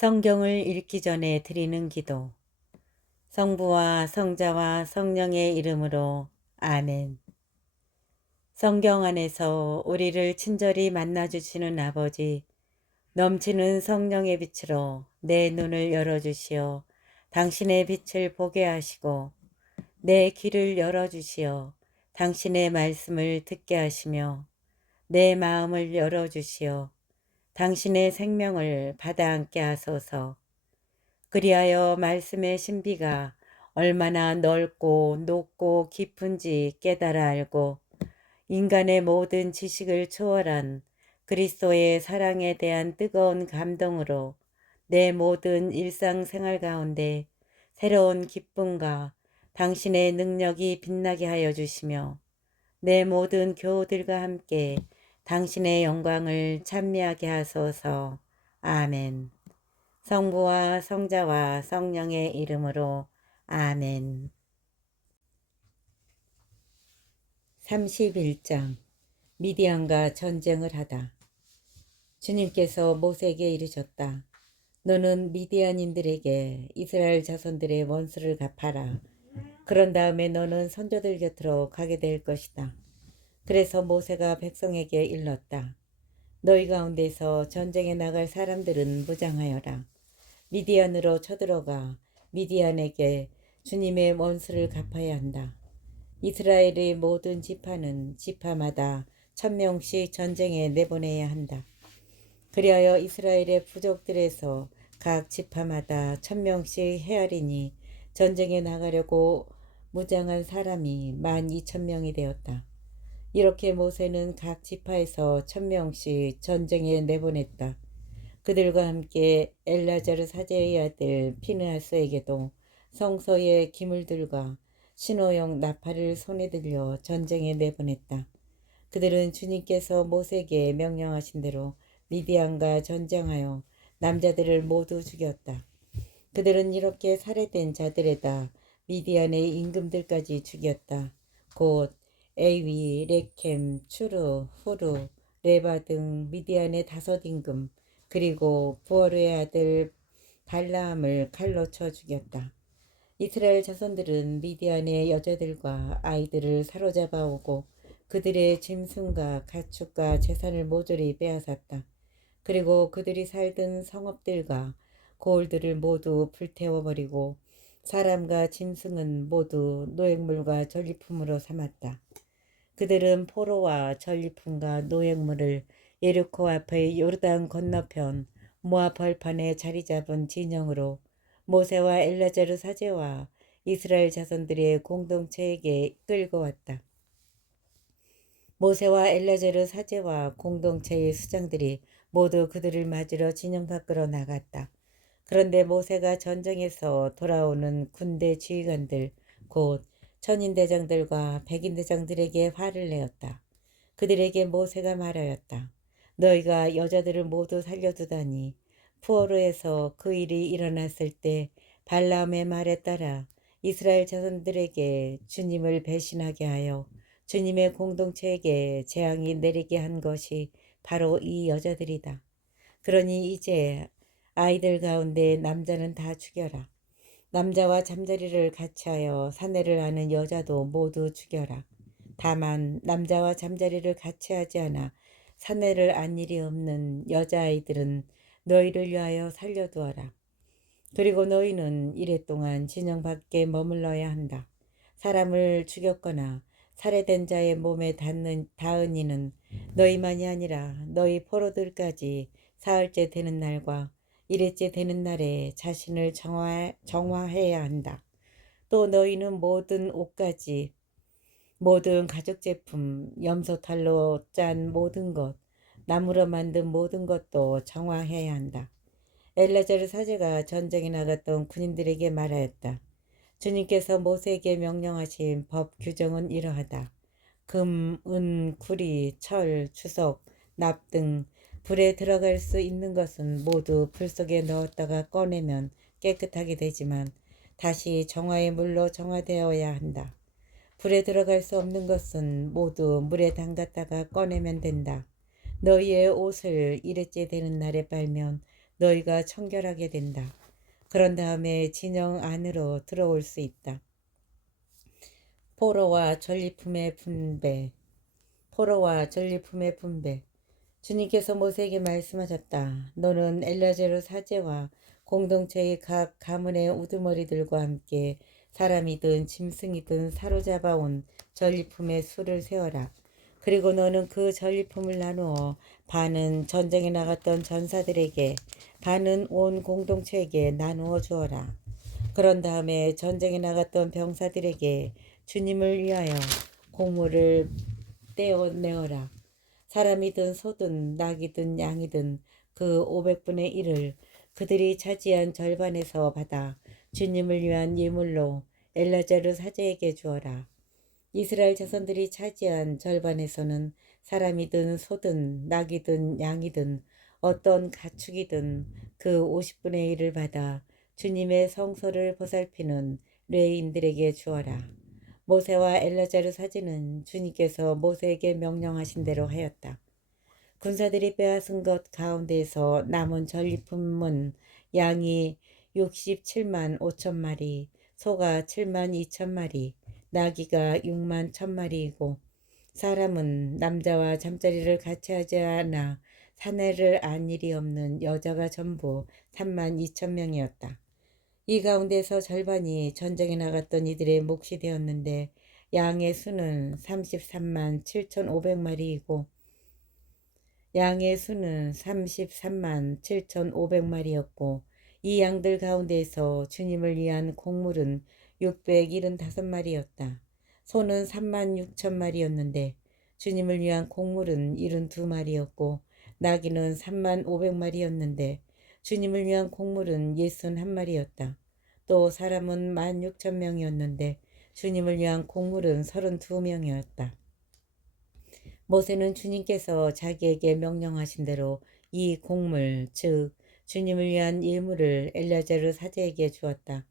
성경을 읽기 전에 드리는 기도. 성부와 성자와 성령의 이름으로 아멘. 성경 안에서 우리를 친절히 만나주시는 아버지, 넘치는 성령의 빛으로 내 눈을 열어주시어 당신의 빛을 보게 하시고, 내 귀를 열어주시어 당신의 말씀을 듣게 하시며, 내 마음을 열어주시어 당신의 생명을 받아 안게 하소서. 그리하여 말씀의 신비가 얼마나 넓고 높고 깊은지 깨달아 알고 인간의 모든 지식을 초월한 그리스도의 사랑에 대한 뜨거운 감동으로 내 모든 일상생활 가운데 새로운 기쁨과 당신의 능력이 빛나게 하여 주시며 내 모든 교우들과 함께 당신의 영광을 찬미하게 하소서. 아멘. 성부와 성자와 성령의 이름으로 아멘. 31장 미디안과 전쟁을 하다. 주님께서 모세에게 이르셨다. 너는 미디안인들에게 이스라엘 자손들의 원수를 갚아라. 그런 다음에 너는 선조들 곁으로 가게 될 것이다. 그래서 모세가 백성에게 일렀다. 너희 가운데서 전쟁에 나갈 사람들은 무장하여라. 미디안으로 쳐들어가 미디안에게 주님의 원수를 갚아야 한다. 이스라엘의 모든 지파는 지파마다 1000명씩 전쟁에 내보내야 한다. 그리하여 이스라엘의 부족들에서 각 지파마다 1000명씩 헤아리니 전쟁에 나가려고 무장한 사람이 12,000명이 되었다. 이렇게 모세는 각 지파에서 1000명씩 전쟁에 내보냈다. 그들과 함께 엘라자르 사제의 아들 피느하스에게도 성소의 기물들과 신호용 나팔을 손에 들려 전쟁에 내보냈다. 그들은 주님께서 모세에게 명령하신 대로 미디안과 전쟁하여 남자들을 모두 죽였다. 그들은 이렇게 살해된 자들에다 미디안의 임금들까지 죽였다. 곧 에위, 레켐, 추르, 후르, 레바 등 미디안의 5 임금, 그리고 부어르의 아들 발라함을 칼로 쳐 죽였다. 이스라엘 자손들은 미디안의 여자들과 아이들을 사로잡아 오고 그들의 짐승과 가축과 재산을 모조리 빼앗았다. 그리고 그들이 살던 성읍들과 고을들을 모두 불태워버리고 사람과 짐승은 모두 노획물과 전리품으로 삼았다. 그들은 포로와 전리품과 노획물을 예리코 앞의 요르단 건너편 모압 벌판에 자리 잡은 진영으로 모세와 엘라자르 사제와 이스라엘 자손들의 공동체에게 끌고 왔다. 모세와 엘라자르 사제와 공동체의 수장들이 모두 그들을 맞으러 진영 밖으로 나갔다. 그런데 모세가 전쟁에서 돌아오는 군대 지휘관들, 곧 천인대장들과 백인대장들에게 화를 내었다. 그들에게 모세가 말하였다. 너희가 여자들을 모두 살려두다니 푸어르에서 그 일이 일어났을 때 발라함의 말에 따라 이스라엘 자손들에게 주님을 배신하게 하여 주님의 공동체에게 재앙이 내리게 한 것이 바로 이 여자들이다. 그러니 이제 아이들 가운데 남자는 다 죽여라. 남자와 잠자리를 같이 하여 사내를 아는 여자도 모두 죽여라. 다만 남자와 잠자리를 같이 하지 않아 사내를 안 일이 없는 여자아이들은 너희를 위하여 살려두어라. 그리고 너희는 이래 동안 진영 밖에 머물러야 한다. 사람을 죽였거나 살해된 자의 몸에 닿은 이는 너희만이 아니라 너희 포로들까지 사흘째 되는 날과 일회째 되는 날에 자신을 정화해야 한다. 또 너희는 모든 옷가지, 모든 가죽제품, 염소탈로 짠 모든 것, 나무로 만든 모든 것도 정화해야 한다. 엘라자르 사제가 전쟁에 나갔던 군인들에게 말하였다. 주님께서 모세에게 명령하신 법 규정은 이러하다. 금, 은, 구리, 철, 주석, 납 등 불에 들어갈 수 있는 것은 모두 불 속에 넣었다가 꺼내면 깨끗하게 되지만 다시 정화의 물로 정화되어야 한다. 불에 들어갈 수 없는 것은 모두 물에 담갔다가 꺼내면 된다. 너희의 옷을 일회째 되는 날에 빨면 너희가 청결하게 된다. 그런 다음에 진영 안으로 들어올 수 있다. 포로와 전리품의 분배. 포로와 전리품의 분배. 주님께서 모세에게 말씀하셨다. 너는 엘라제로 사제와 공동체의 각 가문의 우두머리들과 함께 사람이든 짐승이든 사로잡아온 전리품의 수를 세어라. 그리고 너는 그 전리품을 나누어 반은 전쟁에 나갔던 전사들에게, 반은 온 공동체에게 나누어 주어라. 그런 다음에 전쟁에 나갔던 병사들에게 주님을 위하여 곡물을 떼어내어라. 사람이든 소든 낙이든 양이든 그 500분의 1을 그들이 차지한 절반에서 받아 주님을 위한 예물로 엘라자르 사제에게 주어라. 이스라엘 자손들이 차지한 절반에서는 사람이든 소든 낙이든 양이든 어떤 가축이든 그 50분의 1을 받아 주님의 성소를 보살피는 레인들에게 주어라. 모세와 엘라자르 사제는 주님께서 모세에게 명령하신 대로 하였다. 군사들이 빼앗은 것 가운데에서 남은 전리품은 양이 67만 5천 마리, 소가 7만 2천 마리, 나귀가 6만 1천 마리이고, 사람은 남자와 잠자리를 같이 하지 않아 사내를 안 일이 없는 여자가 전부 3만 2천 명이었다. 이 가운데서 절반이 전쟁에 나갔던 이들의 몫이 되었는데, 양의 수는 33만 7,500마리이고 양의 수는 33만 7,500마리였고 이 양들 가운데에서 주님을 위한 곡물은 675마리였다. 소는 3만 6천 마리였는데 주님을 위한 곡물은 72마리였고 나귀는 3만 500마리였는데 주님을 위한 곡물은 61마리였다. 또 사람은 1만 6천 명이었는데 주님을 위한 곡물은 32명이었다. 모세는 주님께서 자기에게 명령하신 대로 이 곡물, 즉 주님을 위한 예물을 엘리아자르 사제에게 주었다.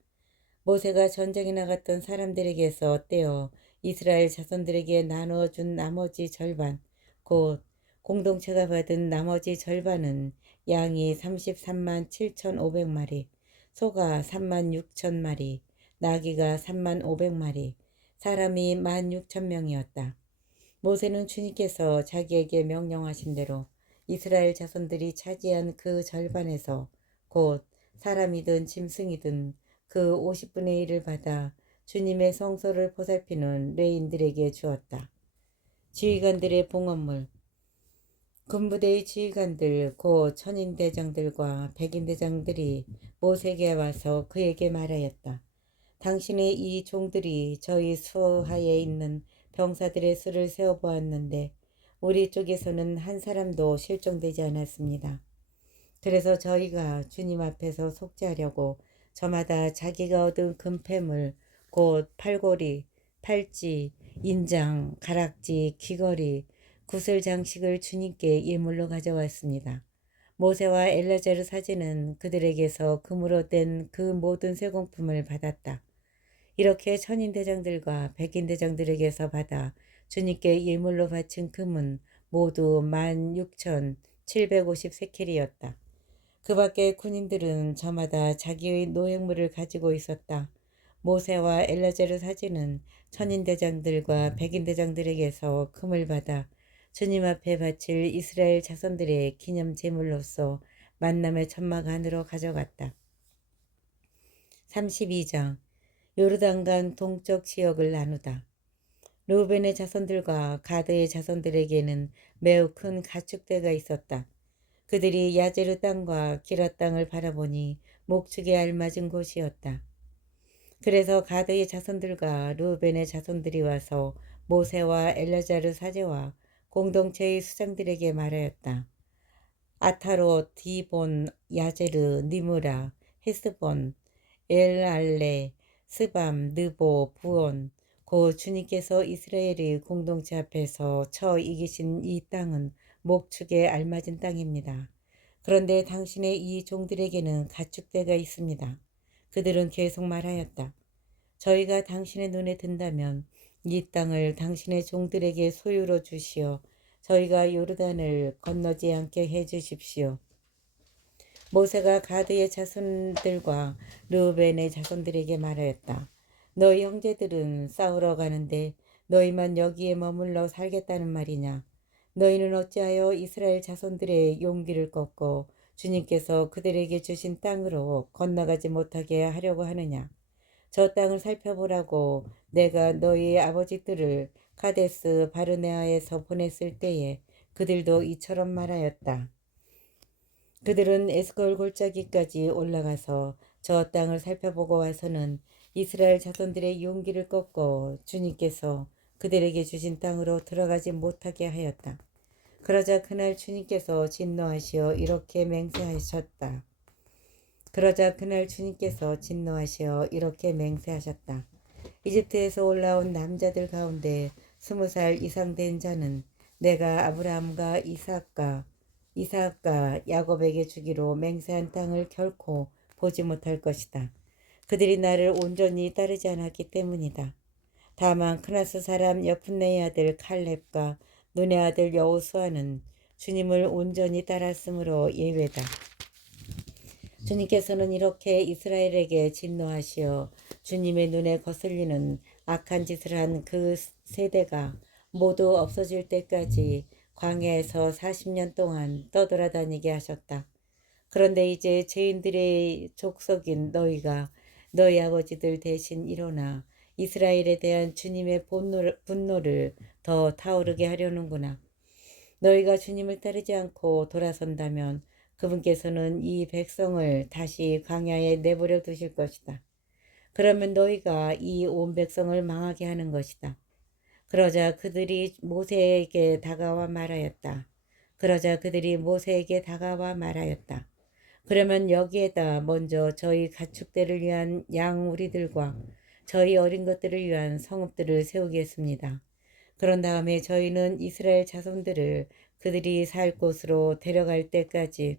모세가 전쟁에 나갔던 사람들에게서 떼어 이스라엘 자손들에게 나누어 준 나머지 절반, 곧 공동체가 받은 나머지 절반은 양이 33만 7,500마리, 소가 3만 6천 마리, 나귀가 3만 500마리, 사람이 1만 6천 명이었다. 모세는 주님께서 자기에게 명령하신 대로 이스라엘 자손들이 차지한 그 절반에서 곧 사람이든 짐승이든 그 50분의 1을 받아 주님의 성소를 보살피는 레인들에게 주었다. 지휘관들의 봉헌물. 군부대의 지휘관들 곧 천인대장들과 백인대장들이 모세에게 와서 그에게 말하였다. 당신의 이 종들이 저희 수하에 있는 병사들의 수를 세어보았는데 우리 쪽에서는 한 사람도 실종되지 않았습니다. 그래서 저희가 주님 앞에서 속죄하려고 저마다 자기가 얻은 금패물 곧 팔고리, 팔찌, 인장, 가락지, 귀걸이, 구슬 장식을 주님께 예물로 가져왔습니다. 모세와 엘라자르 사제는 그들에게서 금으로 된 그 모든 세공품을 받았다. 이렇게 천인대장들과 백인대장들에게서 받아 주님께 예물로 바친 금은 모두 16,750세켈이었다. 그 밖에 군인들은 저마다 자기의 노획물을 가지고 있었다. 모세와 엘라자르 사제는 천인대장들과 백인대장들에게서 금을 받아 주님 앞에 바칠 이스라엘 자손들의 기념 제물로서 만남의 천막 안으로 가져갔다. 32장 요르단강 동쪽 지역을 나누다. 르우벤의 자손들과 가드의 자손들에게는 매우 큰 가축대가 있었다. 그들이 야제르 땅과 기라 땅을 바라보니 목축에 알맞은 곳이었다. 그래서 가드의 자손들과 르우벤의 자손들이 와서 모세와 엘라자르 사제와 공동체의 수장들에게 말하였다. 아타롯, 디본, 야제르, 니므라, 헤스본, 엘알레, 스밤, 느보, 부온, 고 주님께서 이스라엘의 공동체 앞에서 쳐 이기신 이 땅은 목축에 알맞은 땅입니다. 그런데 당신의 이 종들에게는 가축대가 있습니다. 그들은 계속 말하였다. 저희가 당신의 눈에 든다면 이 땅을 당신의 종들에게 소유로 주시어 저희가 요르단을 건너지 않게 해 주십시오. 모세가 가드의 자손들과 르우벤의 자손들에게 말하였다. 너희 형제들은 싸우러 가는데 너희만 여기에 머물러 살겠다는 말이냐? 너희는 어찌하여 이스라엘 자손들의 용기를 꺾고 주님께서 그들에게 주신 땅으로 건너가지 못하게 하려고 하느냐? 저 땅을 살펴보라고 내가 너희 아버지들을 카데스 바르네아에서 보냈을 때에 그들도 이처럼 말하였다. 그들은 에스콜 골짜기까지 올라가서 저 땅을 살펴보고 와서는 이스라엘 자손들의 용기를 꺾고 주님께서 그들에게 주신 땅으로 들어가지 못하게 하였다. 그러자 그날 주님께서 진노하시어 이렇게 맹세하셨다. 그러자 그날 주님께서 진노하시어 이렇게 맹세하셨다. 이집트에서 올라온 남자들 가운데 20살 이상 된 자는 내가 아브라함과 이삭과 야곱에게 주기로 맹세한 땅을 결코 보지 못할 것이다. 그들이 나를 온전히 따르지 않았기 때문이다. 다만 크나스 사람 여푼네의 아들 칼렙과 눈의 아들 여호수아는 주님을 온전히 따랐으므로 예외다. 주님께서는 이렇게 이스라엘에게 진노하시어 주님의 눈에 거슬리는 악한 짓을 한 그 세대가 모두 없어질 때까지 광야에서 40년 동안 떠돌아다니게 하셨다. 그런데 이제 죄인들의 족속인 너희가 너희 아버지들 대신 일어나 이스라엘에 대한 주님의 분노를 더 타오르게 하려는구나. 너희가 주님을 따르지 않고 돌아선다면 그분께서는 이 백성을 다시 광야에 내버려 두실 것이다. 그러면 너희가 이 온 백성을 망하게 하는 것이다. 그러자 그들이 모세에게 다가와 말하였다. 그러면 여기에다 먼저 저희 가축대를 위한 양우리들과 저희 어린 것들을 위한 성읍들을 세우겠습니다. 그런 다음에 저희는 이스라엘 자손들을 그들이 살 곳으로 데려갈 때까지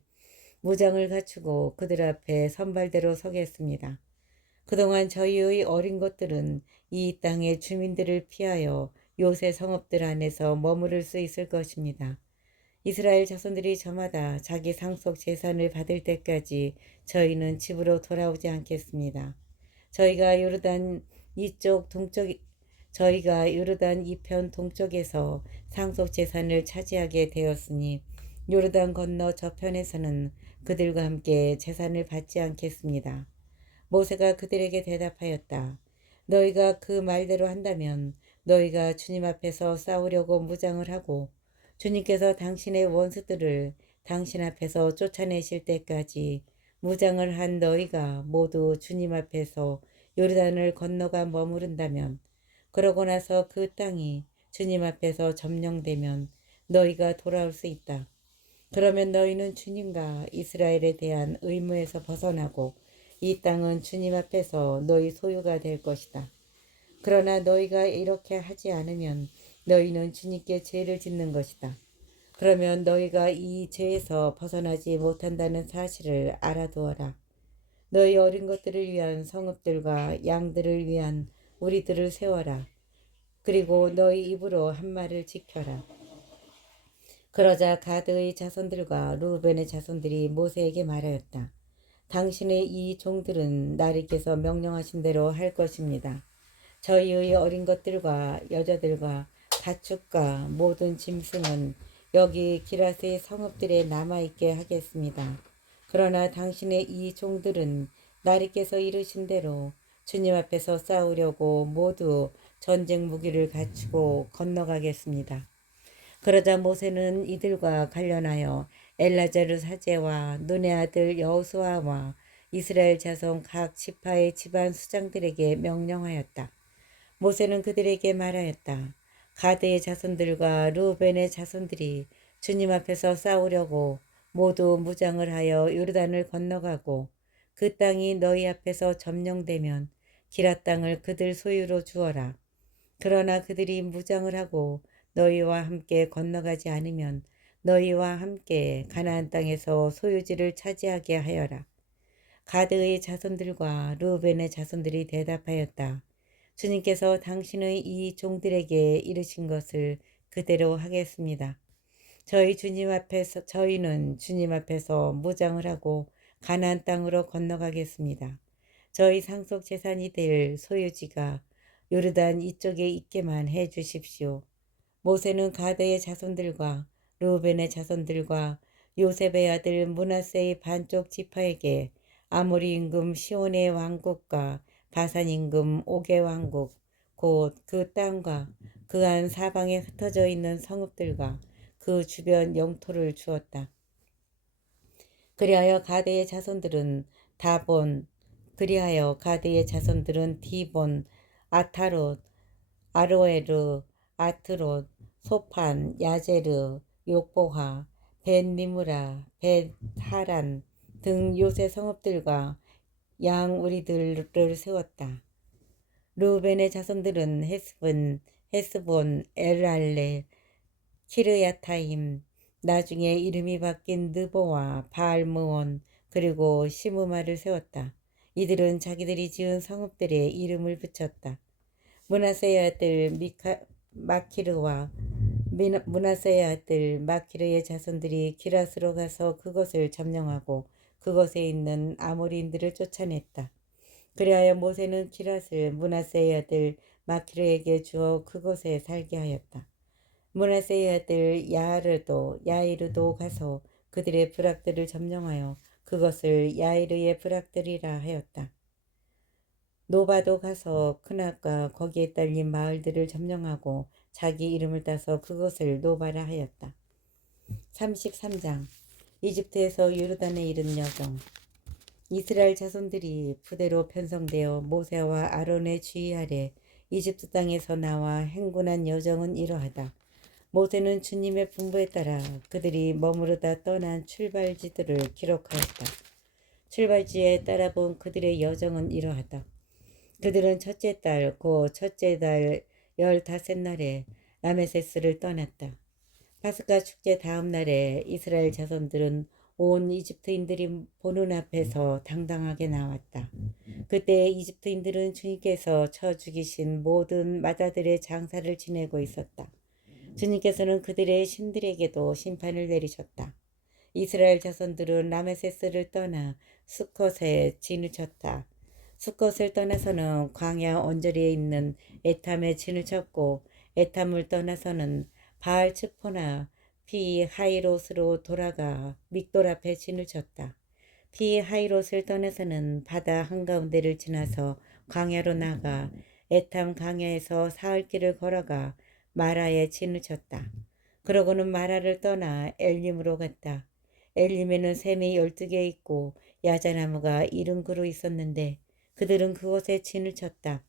무장을 갖추고 그들 앞에 선발대로 서겠습니다. 그동안 저희의 어린 것들은 이 땅의 주민들을 피하여 요새 성읍들 안에서 머무를 수 있을 것입니다. 이스라엘 자손들이 저마다 자기 상속 재산을 받을 때까지 저희는 집으로 돌아오지 않겠습니다. 저희가 요르단 이편 동쪽에서 상속 재산을 차지하게 되었으니 요르단 건너 저편에서는 그들과 함께 재산을 받지 않겠습니다. 모세가 그들에게 대답하였다. 너희가 그 말대로 한다면 너희가 주님 앞에서 싸우려고 무장을 하고 주님께서 당신의 원수들을 당신 앞에서 쫓아내실 때까지 무장을 한 너희가 모두 주님 앞에서 요르단을 건너가 머무른다면, 그러고 나서 그 땅이 주님 앞에서 점령되면 너희가 돌아올 수 있다. 그러면 너희는 주님과 이스라엘에 대한 의무에서 벗어나고 이 땅은 주님 앞에서 너희 소유가 될 것이다. 그러나 너희가 이렇게 하지 않으면 너희는 주님께 죄를 짓는 것이다. 그러면 너희가 이 죄에서 벗어나지 못한다는 사실을 알아두어라. 너희 어린 것들을 위한 성읍들과 양들을 위한 우리들을 세워라. 그리고 너희 입으로 한 말을 지켜라. 그러자 가드의 자손들과 루벤의 자손들이 모세에게 말하였다. 당신의 이 종들은 나리께서 명령하신 대로 할 것입니다. 저희의 어린 것들과 여자들과 가축과 모든 짐승은 여기 기라스의 성읍들에 남아있게 하겠습니다. 그러나 당신의 이 종들은 나리께서 이르신 대로 주님 앞에서 싸우려고 모두 전쟁 무기를 갖추고 건너가겠습니다. 그러자 모세는 이들과 관련하여 엘라자르 사제와 눈의 아들 여호수아와 이스라엘 자손 각 지파의 집안 수장들에게 명령하였다. 모세는 그들에게 말하였다. 가드의 자손들과 루벤의 자손들이 주님 앞에서 싸우려고 모두 무장을 하여 요르단을 건너가고 그 땅이 너희 앞에서 점령되면 기라 땅을 그들 소유로 주어라. 그러나 그들이 무장을 하고 너희와 함께 건너가지 않으면 너희와 함께 가나안 땅에서 소유지를 차지하게 하여라. 가드의 자손들과 루벤의 자손들이 대답하였다. 주님께서 당신의 이 종들에게 이르신 것을 그대로 하겠습니다. 저희는 주님 앞에서 무장을 하고 가나안 땅으로 건너가겠습니다. 저희 상속 재산이 될 소유지가 요르단 이쪽에 있게만 해 주십시오. 모세는 가드의 자손들과 르우벤의 자손들과 요셉의 아들 므낫세의 반쪽 지파에게 아모리 임금 시온의 왕국과 바산 임금 옥의 왕국 곧 그 땅과 그 안 사방에 흩어져 있는 성읍들과 그 주변 영토를 주었다. 그리하여 가드의 자손들은 다본 그리하여 가드의 자손들은 디본 아타롯 아로에르 아트롯 소판 야제르 욕보하 벳니무라 벳하란 등 요새 성읍들과 양우리들을 세웠다. 르우벤의 자손들은 헤스본 엘알레 키르야타임 나중에 이름이 바뀐 느보와 바알므온 그리고 시므마를 세웠다. 이들은 자기들이 지은 성읍들에 이름을 붙였다. 므낫세의 아들 마키르와 므낫세의 아들 마키르의 자손들이 기라스로 가서 그것을 점령하고 그것에 있는 아모리인들을 쫓아냈다. 그리하여 모세는 기랏을 므낫세의 아들 마키르에게 주어 그곳에 살게 하였다. 므낫세의 아들 야이르도 가서 그들의 부락들을 점령하여 그것을 야이르의 부락들이라 하였다. 노바도 가서 크낫과 거기에 딸린 마을들을 점령하고 자기 이름을 따서 그것을 노바라 하였다. 33장 이집트에서 요르단에 이른 여정. 이스라엘 자손들이 부대로 편성되어 모세와 아론의 지휘 아래 이집트 땅에서 나와 행군한 여정은 이러하다. 모세는 주님의 분부에 따라 그들이 머무르다 떠난 출발지들을 기록하였다. 출발지에 따라본 그들의 여정은 이러하다. 그들은 첫째 달 곧 첫째 달 15날에 라메세스를 떠났다. 파스카 축제 다음 날에 이스라엘 자손들은 온 이집트인들이 보는 앞에서 당당하게 나왔다. 그때 이집트인들은 주님께서 쳐 죽이신 모든 마다들의 장사를 지내고 있었다. 주님께서는 그들의 신들에게도 심판을 내리셨다. 이스라엘 자손들은 라메세스를 떠나 수컷에 진을 쳤다. 수컷을 떠나서는 광야 언저리에 있는 에탐에 진을 쳤고 에탐을 떠나서는 바알 츠포나 피 하이롯으로 돌아가 믹돌 앞에 진을 쳤다. 피 하이롯을 떠나서는 바다 한가운데를 지나서 광야로 나가 에탐 광야에서 사흘길을 걸어가 마라에 진을 쳤다. 그러고는 마라를 떠나 엘림으로 갔다. 엘림에는 샘이 12개 있고 야자나무가 70그루 있었는데 그들은 그곳에 진을 쳤다.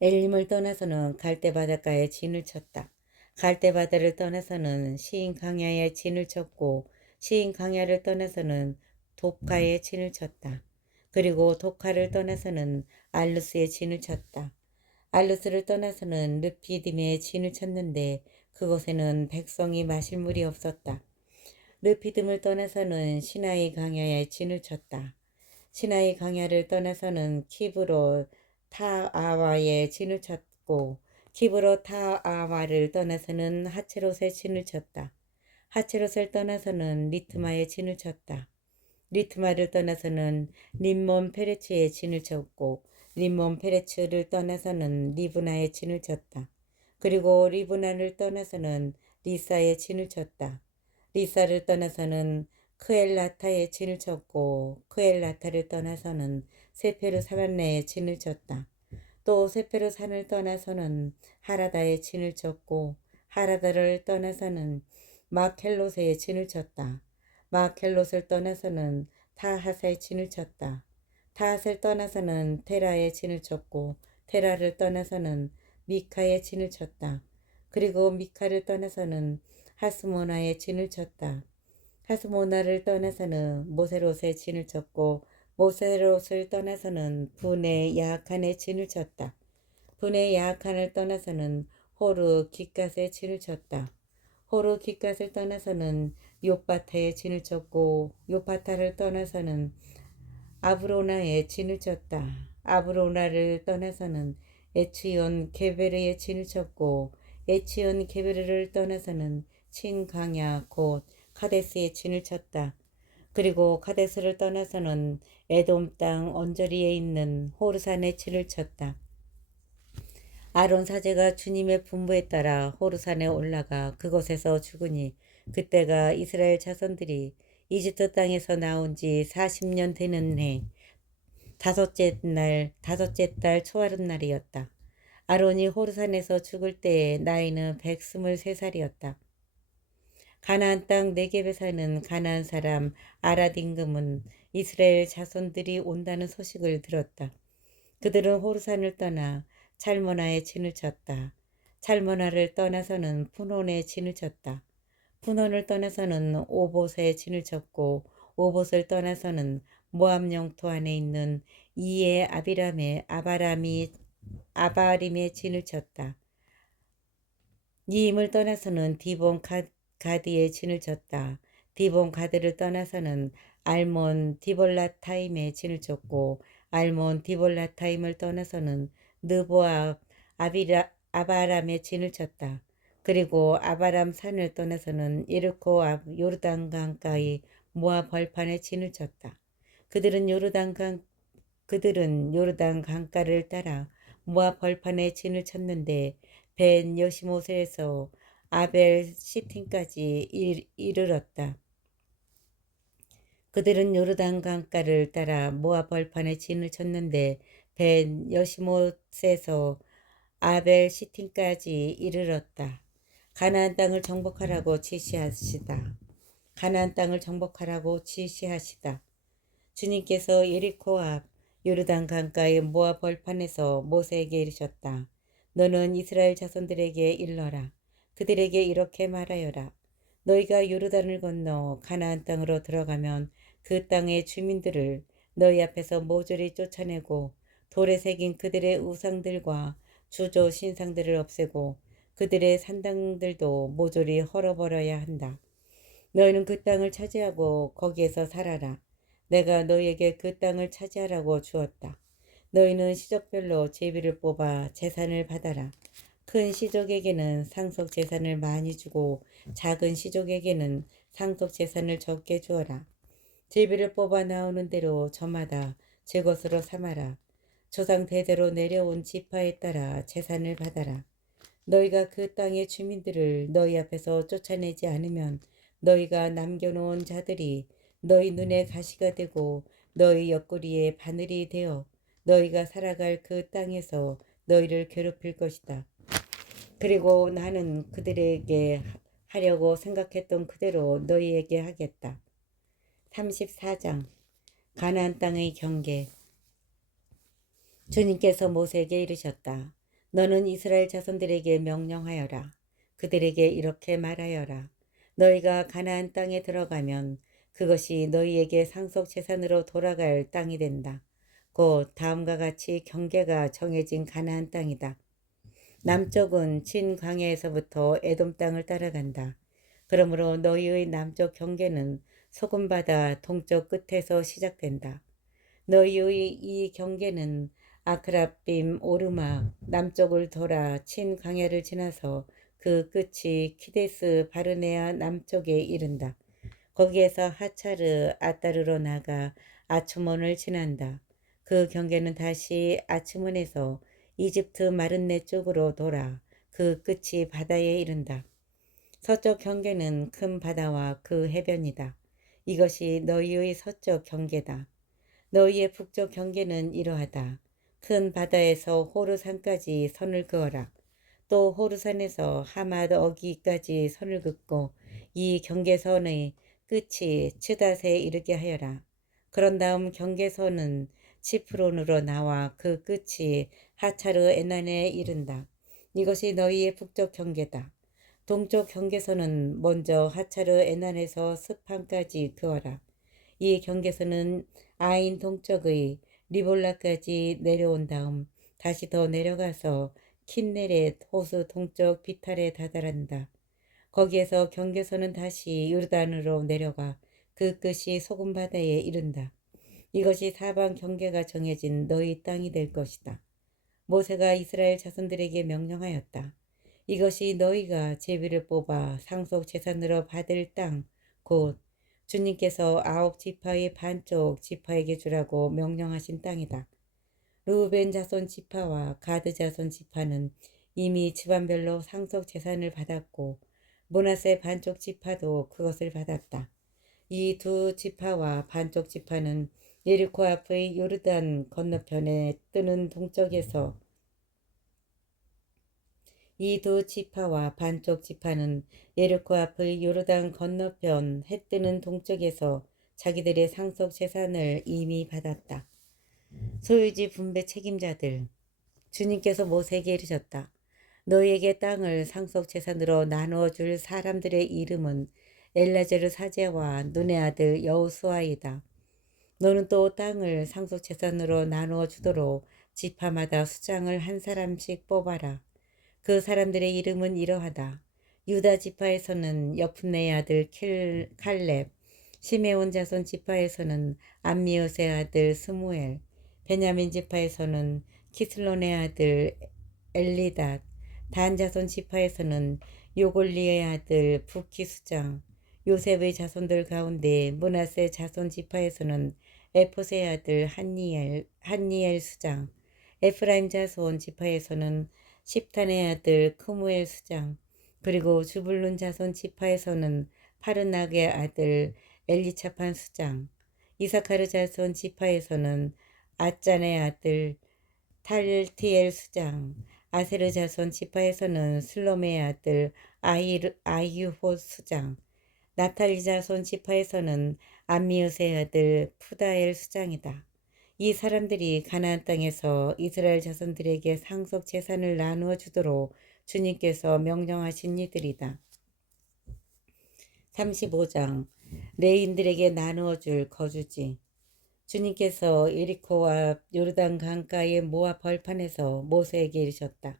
엘림을 떠나서는 갈대 바닷가에 진을 쳤다. 갈대 바다를 떠나서는 시인 강야에 진을 쳤고 시인 강야를 떠나서는 독가에 진을 쳤다. 그리고 독가를 떠나서는 알루스에 진을 쳤다. 알루스를 떠나서는 르피딤에 진을 쳤는데 그곳에는 백성이 마실 물이 없었다. 르피딤을 떠나서는 시나이 강야에 진을 쳤다. 시나이 강야를 떠나서는 키브로 타아와에 진을 쳤고 키브로 타아와를 떠나서는 하체롯에 진을 쳤다. 하체롯을 떠나서는 리트마에 진을 쳤다. 리트마를 떠나서는 림몬 페레츠에 진을 쳤고 림몬 페레츠를 떠나서는 리브나에 진을 쳤다. 그리고 리브나를 떠나서는 리사에 진을 쳤다. 리사를 떠나서는 크엘라타에 진을 쳤고 크엘라타를 떠나서는 세페르 사반네에 진을 쳤다. 또 세페르 산을 떠나서는 하라다에 진을 쳤고 하라다를 떠나서는 마켈롯에 진을 쳤다. 마켈롯을 떠나서는 타하사에 진을 쳤다. 타하사를 떠나서는 테라에 진을 쳤고 테라를 떠나서는 미카에 진을 쳤다. 그리고 미카를 떠나서는 하스모나에 진을 쳤다. 하스모나를 떠나서는 모세롯에 진을 쳤고 모세롯을 떠나서는 분의 야악한에 진을 쳤다. 분의 야악한을 떠나서는 호르 기갓에 진을 쳤다. 호르 기갓을 떠나서는 요바타에 진을 쳤고 요바타를 떠나서는 아브로나에 진을 쳤다. 아브로나를 떠나서는 에치온 게베르에 진을 쳤고 에치온 게베르를 떠나서는 친강야 곧 카데스에 진을 쳤다. 그리고 가데스를 떠나서는 에돔 땅 언저리에 있는 호르산에 진을 쳤다. 아론 사제가 주님의 분부에 따라 호르산에 올라가 그곳에서 죽으니 그때가 이스라엘 자손들이 이집트 땅에서 나온 지 40년 되는 해 다섯째 달 초하룻날이었다. 아론이 호르산에서 죽을 때의 나이는 123살이었다. 가나안 땅 네겝에 사는 가나안 사람 아랏 임금은 이스라엘 자손들이 온다는 소식을 들었다. 그들은 호르산을 떠나 찰머나에 진을 쳤다. 찰머나를 떠나서는 푸논에 진을 쳤다. 푸논을 떠나서는 오봇에 진을 쳤고 오봇을 떠나서는 모압 영토 안에 있는 이에 아바림에 진을 쳤다. 이임을 떠나서는 가디에 진을 쳤다. 디본 가드를 떠나서는 알몬 디볼라타임에 진을 쳤고 알몬 디볼라타임을 떠나서는 느보아 아바람에 진을 쳤다. 그리고 아바람 산을 떠나서는 예르코 앞 요르단 강가의 모압 벌판에 진을 쳤다. 그들은 요르단 강가를 따라 모압 벌판에 진을 쳤는데 벤 여시못에서 아벨 시틴까지 이르렀다. 그들은 요르단 강가를 따라 모압 벌판에 진을 쳤는데 벤 여시못에서 아벨 시틴까지 이르렀다. 가나안 땅을 정복하라고 지시하시다. 가나안 땅을 정복하라고 지시하시다. 주님께서 예리코 앞 요르단 강가의 모압 벌판에서 모세에게 이르셨다. 너는 이스라엘 자손들에게 일러라. 그들에게 이렇게 말하여라. 너희가 요르단을 건너 가나안 땅으로 들어가면 그 땅의 주민들을 너희 앞에서 모조리 쫓아내고 돌에 새긴 그들의 우상들과 주조 신상들을 없애고 그들의 산당들도 모조리 헐어버려야 한다. 너희는 그 땅을 차지하고 거기에서 살아라. 내가 너희에게 그 땅을 차지하라고 주었다. 너희는 시족별로 제비를 뽑아 재산을 받아라. 큰 시족에게는 상속 재산을 많이 주고 작은 시족에게는 상속 재산을 적게 주어라. 제비를 뽑아 나오는 대로 저마다 제 것으로 삼아라. 조상 대대로 내려온 지파에 따라 재산을 받아라. 너희가 그 땅의 주민들을 너희 앞에서 쫓아내지 않으면 너희가 남겨놓은 자들이 너희 눈에 가시가 되고 너희 옆구리에 바늘이 되어 너희가 살아갈 그 땅에서 너희를 괴롭힐 것이다. 그리고 나는 그들에게 하려고 생각했던 그대로 너희에게 하겠다. 34장 가나안 땅의 경계. 주님께서 모세에게 이르셨다. 너는 이스라엘 자손들에게 명령하여라. 그들에게 이렇게 말하여라. 너희가 가나안 땅에 들어가면 그것이 너희에게 상속 재산으로 돌아갈 땅이 된다. 곧 다음과 같이 경계가 정해진 가나안 땅이다. 남쪽은 친 광야에서부터 에돔 땅을 따라간다. 그러므로 너희의 남쪽 경계는 소금바다 동쪽 끝에서 시작된다. 너희의 이 경계는 아크라빔 오르막 남쪽을 돌아 친 광야를 지나서 그 끝이 키데스 바르네아 남쪽에 이른다. 거기에서 하차르 아따르로 나가 아츠몬을 지난다. 그 경계는 다시 아츠몬에서 이집트 마른네 쪽으로 돌아 그 끝이 바다에 이른다. 서쪽 경계는 큰 바다와 그 해변이다. 이것이 너희의 서쪽 경계다. 너희의 북쪽 경계는 이러하다. 큰 바다에서 호르산까지 선을 그어라. 또 호르산에서 하맛 어기까지 선을 긋고 이 경계선의 끝이 츠닷에 이르게 하여라. 그런 다음 경계선은 치프론으로 나와 그 끝이 하차르 에난에 이른다. 이것이 너희의 북쪽 경계다. 동쪽 경계선은 먼저 하차르 에난에서 스판까지 그어라. 이 경계선은 아인 동쪽의 리볼라까지 내려온 다음 다시 더 내려가서 킨네렛 호수 동쪽 비탈에 다다른다. 거기에서 경계선은 다시 요르단으로 내려가 그 끝이 소금바다에 이른다. 이것이 사방 경계가 정해진 너희 땅이 될 것이다. 모세가 이스라엘 자손들에게 명령하였다. 이것이 너희가 제비를 뽑아 상속 재산으로 받을 땅, 곧 주님께서 아홉 지파의 반쪽 지파에게 주라고 명령하신 땅이다. 르우벤 자손 지파와 가드 자손 지파는 이미 집안별로 상속 재산을 받았고 므낫세 반쪽 지파도 그것을 받았다. 이 두 지파와 반쪽 지파는 예리코 앞의 요르단 건너편에 뜨는 동쪽에서 이 두 지파와 반쪽 지파는 예리코 앞의 요르단 건너편 해 뜨는 동쪽에서 자기들의 상속 재산을 이미 받았다. 소유지 분배 책임자들, 주님께서 모세에게 이르셨다. 너희에게 땅을 상속 재산으로 나누어 줄 사람들의 이름은 엘라제르 사제와 눈의 아들 여호수아이다. 너는 또 땅을 상속 재산으로 나누어 주도록 지파마다 수장을 한 사람씩 뽑아라. 그 사람들의 이름은 이러하다. 유다 지파에서는 여푼네의 아들 칼렙, 시메온 자손 지파에서는 암미우스의 아들 스무엘, 베냐민 지파에서는 키슬론의 아들 엘리닷, 단 자손 지파에서는 요골리의 아들 부키 수장, 요셉의 자손들 가운데 므낫세 자손 지파에서는 에포스의 아들 한니엘 수장, 에프라임 자손 지파에서는 십탄의 아들 크무엘 수장, 그리고 주불룬 자손 지파에서는 파르나그의 아들 엘리차판 수장, 이사카르 자손 지파에서는 아짠의 아들 탈티엘 수장, 아세르 자손 지파에서는 슬로메의 아들 아이유호 수장, 나탈리 자손 지파에서는 암미우스의 아들 푸다엘 수장이다. 이 사람들이 가나안 땅에서 이스라엘 자손들에게 상속 재산을 나누어 주도록 주님께서 명령하신 이들이다. 35장 레인들에게 나누어 줄 거주지. 주님께서 예리코와 요르단 강가의 모압 벌판에서 모세에게 이르셨다.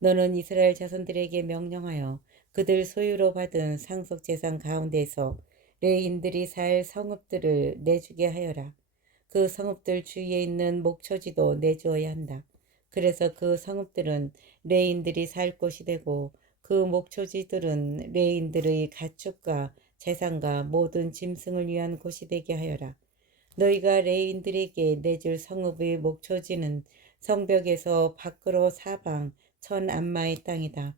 너는 이스라엘 자손들에게 명령하여 그들 소유로 받은 상속 재산 가운데서 레인들이 살 성읍들을 내주게 하여라. 그 성읍들 주위에 있는 목초지도 내주어야 한다. 그래서 그 성읍들은 레인들이 살 곳이 되고 그 목초지들은 레인들의 가축과 재산과 모든 짐승을 위한 곳이 되게 하여라. 너희가 레인들에게 내줄 성읍의 목초지는 성벽에서 밖으로 사방 천 안마의 땅이다.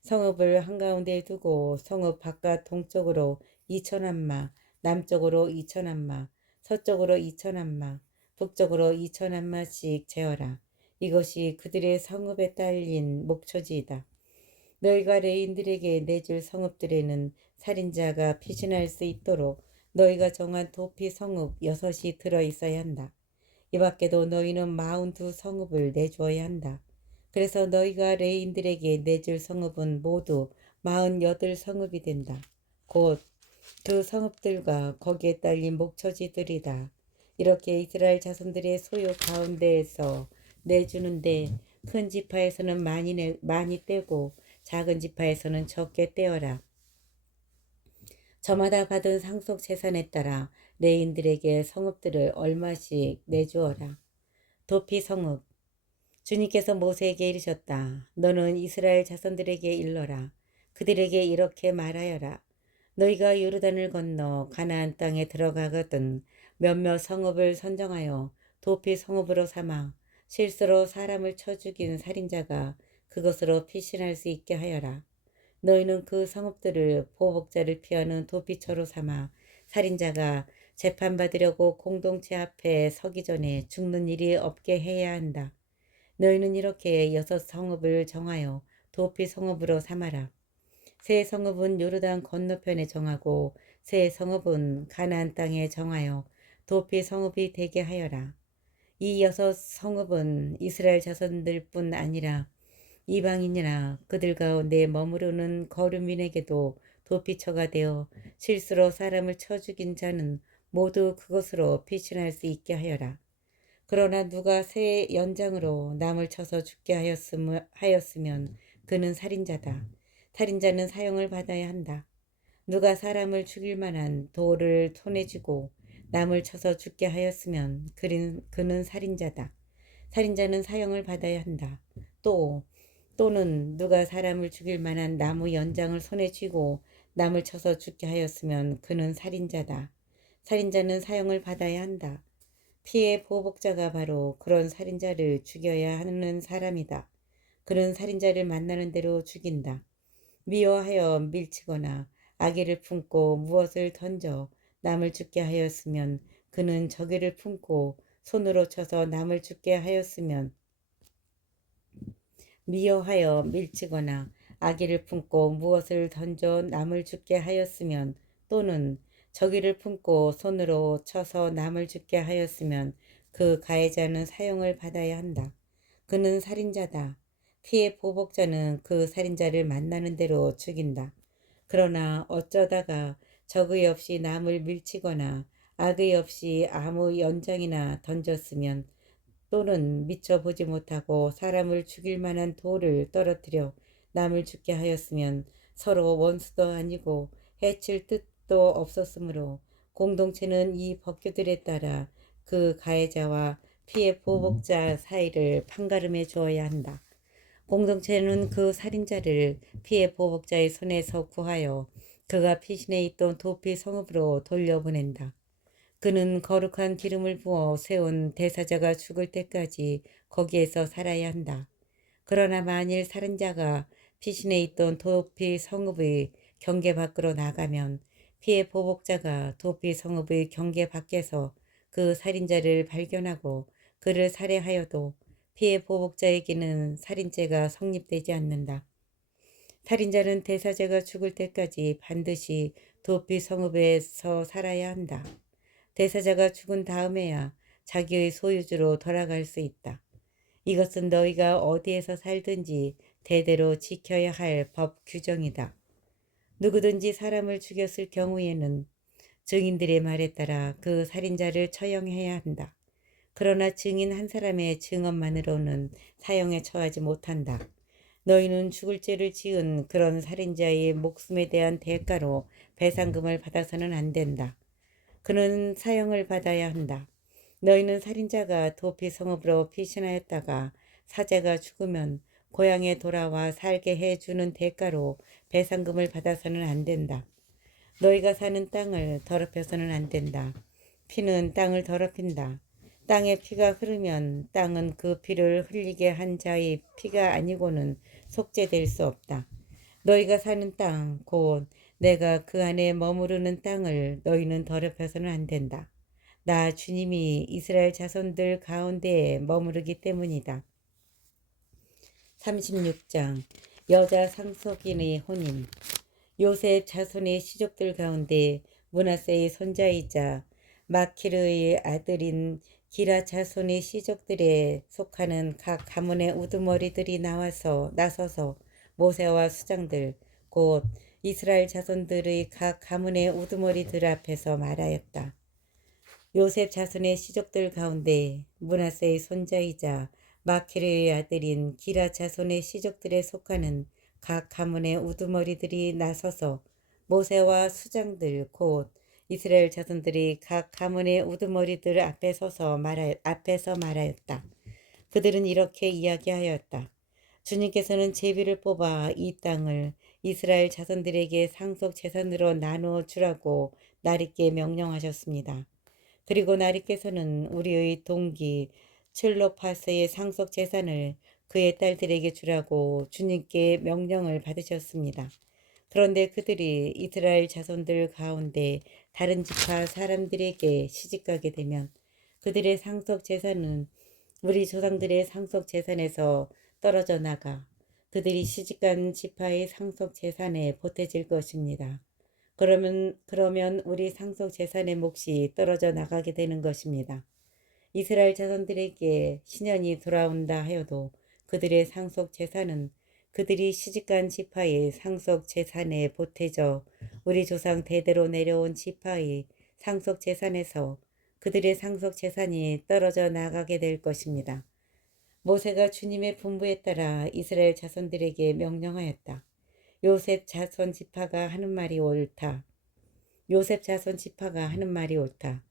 성읍을 한가운데 두고 성읍 바깥 동쪽으로 2,000안마, 남쪽으로 2,000안마, 서쪽으로 2,000안마, 북쪽으로 2,000안마씩 재어라. 이것이 그들의 성읍에 딸린 목초지이다. 너희가 레인들에게 내줄 성읍들에는 살인자가 피신할 수 있도록 너희가 정한 도피 성읍 6이 들어있어야 한다. 이 밖에도 너희는 42 성읍을 내주어야 한다. 그래서 너희가 레인들에게 내줄 성읍은 모두 48 성읍이 된다. 곧 그 성읍들과 거기에 딸린 목초지들이다. 이렇게 이스라엘 자손들의 소유 가운데에서 내주는데 큰 지파에서는 많이 떼고 작은 지파에서는 적게 떼어라. 저마다 받은 상속 재산에 따라 레인들에게 성읍들을 얼마씩 내주어라. 도피 성읍. 주님께서 모세에게 이르셨다. 너는 이스라엘 자손들에게 일러라. 그들에게 이렇게 말하여라. 너희가 요르단을 건너 가나안 땅에 들어가거든 몇몇 성읍을 선정하여 도피 성읍으로 삼아 실수로 사람을 쳐 죽인 살인자가 그것으로 피신할 수 있게 하여라. 너희는 그 성읍들을 보복자를 피하는 도피처로 삼아 살인자가 재판받으려고 공동체 앞에 서기 전에 죽는 일이 없게 해야 한다. 너희는 이렇게 6 성읍을 정하여 도피 성읍으로 삼아라. 세 성읍은 요르단 건너편에 정하고 세 성읍은 가나안 땅에 정하여 도피 성읍이 되게 하여라. 이 6 성읍은 이스라엘 자손들뿐 아니라 이방인이나 그들 가운데 머무르는 거류민에게도 도피처가 되어 실수로 사람을 쳐 죽인 자는 모두 그것으로 피신할 수 있게 하여라. 그러나 누가 새 연장으로 남을 쳐서 죽게 하였으면 그는 살인자다. 살인자는 사형을 받아야 한다. 누가 사람을 죽일 만한 돌을 손에 쥐고 남을 쳐서 죽게 하였으면 그는 살인자다. 살인자는 사형을 받아야 한다. 또는 누가 사람을 죽일 만한 나무 연장을 손에 쥐고 남을 쳐서 죽게 하였으면 그는 살인자다. 살인자는 사형을 받아야 한다. 피해 보복자가 바로 그런 살인자를 죽여야 하는 사람이다. 그는 살인자를 만나는 대로 죽인다. 미워하여 밀치거나 악의를 품고 무엇을 던져 남을 죽게 하였으면 그는 저기를 품고 손으로 쳐서 남을 죽게 하였으면 미워하여 밀치거나 악의를 품고 무엇을 던져 남을 죽게 하였으면 또는 저기를 품고 손으로 쳐서 남을 죽게 하였으면 그 가해자는 사형을 받아야 한다. 그는 살인자다. 피해 보복자는 그 살인자를 만나는 대로 죽인다. 그러나 어쩌다가 적의 없이 남을 밀치거나 악의 없이 아무 연장이나 던졌으면 또는 미처 보지 못하고 사람을 죽일 만한 돌을 떨어뜨려 남을 죽게 하였으면 서로 원수도 아니고 해칠 뜻도 없었으므로 공동체는 이 법규들에 따라 그 가해자와 피해 보복자 사이를 판가름해 주어야 한다. 공동체는 그 살인자를 피해 보복자의 손에서 구하여 그가 피신해 있던 도피 성읍으로 돌려보낸다. 그는 거룩한 기름을 부어 세운 대사자가 죽을 때까지 거기에서 살아야 한다. 그러나 만일 살인자가 피신해 있던 도피 성읍의 경계 밖으로 나가면 피해 보복자가 도피 성읍의 경계 밖에서 그 살인자를 발견하고 그를 살해하여도 피해 보복자에게는 살인죄가 성립되지 않는다. 살인자는 대사자가 죽을 때까지 반드시 도피 성읍에서 살아야 한다. 대사자가 죽은 다음에야 자기의 소유주로 돌아갈 수 있다. 이것은 너희가 어디에서 살든지 대대로 지켜야 할 법 규정이다. 누구든지 사람을 죽였을 경우에는 증인들의 말에 따라 그 살인자를 처형해야 한다. 그러나 증인 한 사람의 증언만으로는 사형에 처하지 못한다. 너희는 죽을 죄를 지은 그런 살인자의 목숨에 대한 대가로 배상금을 받아서는 안 된다. 그는 사형을 받아야 한다. 너희는 살인자가 도피 성읍으로 피신하였다가 사제가 죽으면 고향에 돌아와 살게 해주는 대가로 배상금을 받아서는 안 된다. 너희가 사는 땅을 더럽혀서는 안 된다. 피는 땅을 더럽힌다. 땅에 피가 흐르면 땅은 그 피를 흘리게 한 자의 피가 아니고는 속죄될 수 없다. 너희가 사는 땅, 곧 내가 그 안에 머무르는 땅을 너희는 더럽혀서는 안 된다. 나 주님이 이스라엘 자손들 가운데에 머무르기 때문이다. 36장 여자 상속인의 혼인. 요셉 자손의 시족들 가운데 므낫세의 손자이자 마키르의 아들인 기라 자손의 시족들에 속하는 각 가문의 우두머리들이 나서서 모세와 수장들 곧 이스라엘 자손들의 각 가문의 우두머리들 앞에서 말하였다. 요셉 자손의 시족들 가운데 므낫세의 손자이자 마키르의 아들인 기라 자손의 시족들에 속하는 각 가문의 우두머리들이 나서서 모세와 수장들 곧 이스라엘 자손들이 각 가문의 우두머리들 앞에서 말하였다. 그들은 이렇게 이야기하였다. 주님께서는 제비를 뽑아 이 땅을 이스라엘 자손들에게 상속 재산으로 나누어 주라고 나리께 명령하셨습니다. 그리고 나리께서는 우리의 동기 첼로파스의 상속 재산을 그의 딸들에게 주라고 주님께 명령을 받으셨습니다. 그런데 그들이 이스라엘 자손들 가운데 다른 지파 사람들에게 시집가게 되면 그들의 상속 재산은 우리 조상들의 상속 재산에서 떨어져 나가 그들이 시집간 지파의 상속 재산에 보태질 것입니다. 그러면 우리 상속 재산의 몫이 떨어져 나가게 되는 것입니다. 이스라엘 자손들에게 신년이 돌아온다 하여도 그들의 상속 재산은 그들이 시집간 지파의 상속 재산에 보태져 우리 조상 대대로 내려온 지파의 상속 재산에서 그들의 상속 재산이 떨어져 나가게 될 것입니다. 모세가 주님의 분부에 따라 이스라엘 자손들에게 명령하였다. 요셉 자손 지파가 하는 말이 옳다. 요셉 자손 지파가 하는 말이 옳다.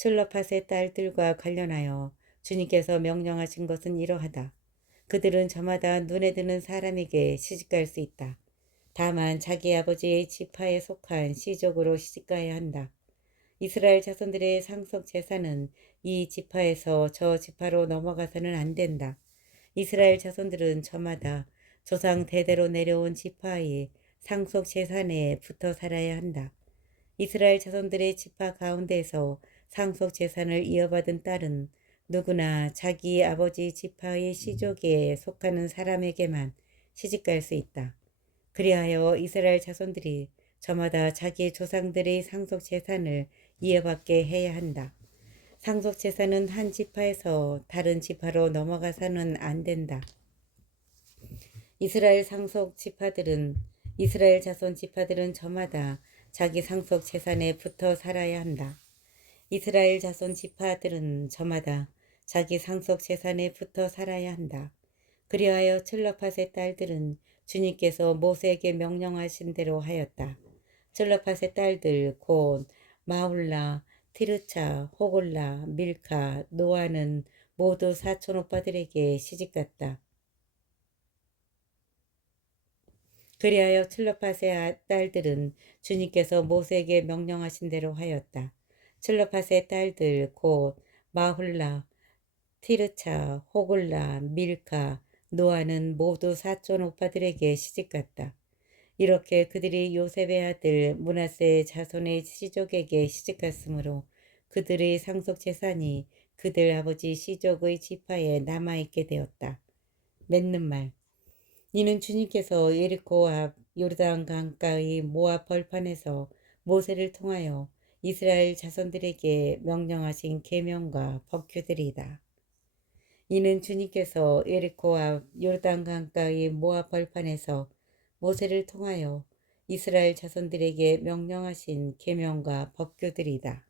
첼로팟의 딸들과 관련하여 주님께서 명령하신 것은 이러하다. 그들은 저마다 눈에 드는 사람에게 시집갈 수 있다. 다만 자기 아버지의 지파에 속한 시족으로 시집가야 한다. 이스라엘 자손들의 상속 재산은 이 지파에서 저 지파로 넘어가서는 안 된다. 이스라엘 자손들은 저마다 조상 대대로 내려온 지파의 상속 재산에 붙어 살아야 한다. 이스라엘 자손들의 지파 가운데에서 상속 재산을 이어받은 딸은 누구나 자기 아버지 지파의 시족에 속하는 사람에게만 시집갈 수 있다. 그리하여 이스라엘 자손들이 저마다 자기 조상들의 상속 재산을 이어받게 해야 한다. 상속 재산은 한 지파에서 다른 지파로 넘어가서는 안 된다. 이스라엘 자손 지파들은 저마다 자기 상속 재산에 붙어 살아야 한다. 이스라엘 자손 지파들은 저마다 자기 상속 재산에 붙어 살아야 한다. 그리하여 첼로팟의 딸들은 주님께서 모세에게 명령하신 대로 하였다. 첼로팟의 딸들 곧 마훌라, 티르차, 호골라, 밀카, 노아는 모두 사촌 오빠들에게 시집갔다. 그리하여 첼로팟의 딸들은 주님께서 모세에게 명령하신 대로 하였다. 첼로팟의 딸들 곧 마훌라, 티르차, 호글라, 밀카, 노아는 모두 사촌 오빠들에게 시집갔다. 이렇게 그들이 요셉의 아들 므낫세의 자손의 시족에게 시집갔으므로 그들의 상속 재산이 그들 아버지 시족의 지파에 남아있게 되었다. 맺는 말. 이는 주님께서 예리코 앞 요르단 강가의 모압 벌판에서 모세를 통하여 이스라엘 자손들에게 명령하신 계명과 법규들이다. 이는 주님께서 예리코 앞 요르단 강가의 모압 벌판에서 모세를 통하여 이스라엘 자손들에게 명령하신 계명과 법규들이다.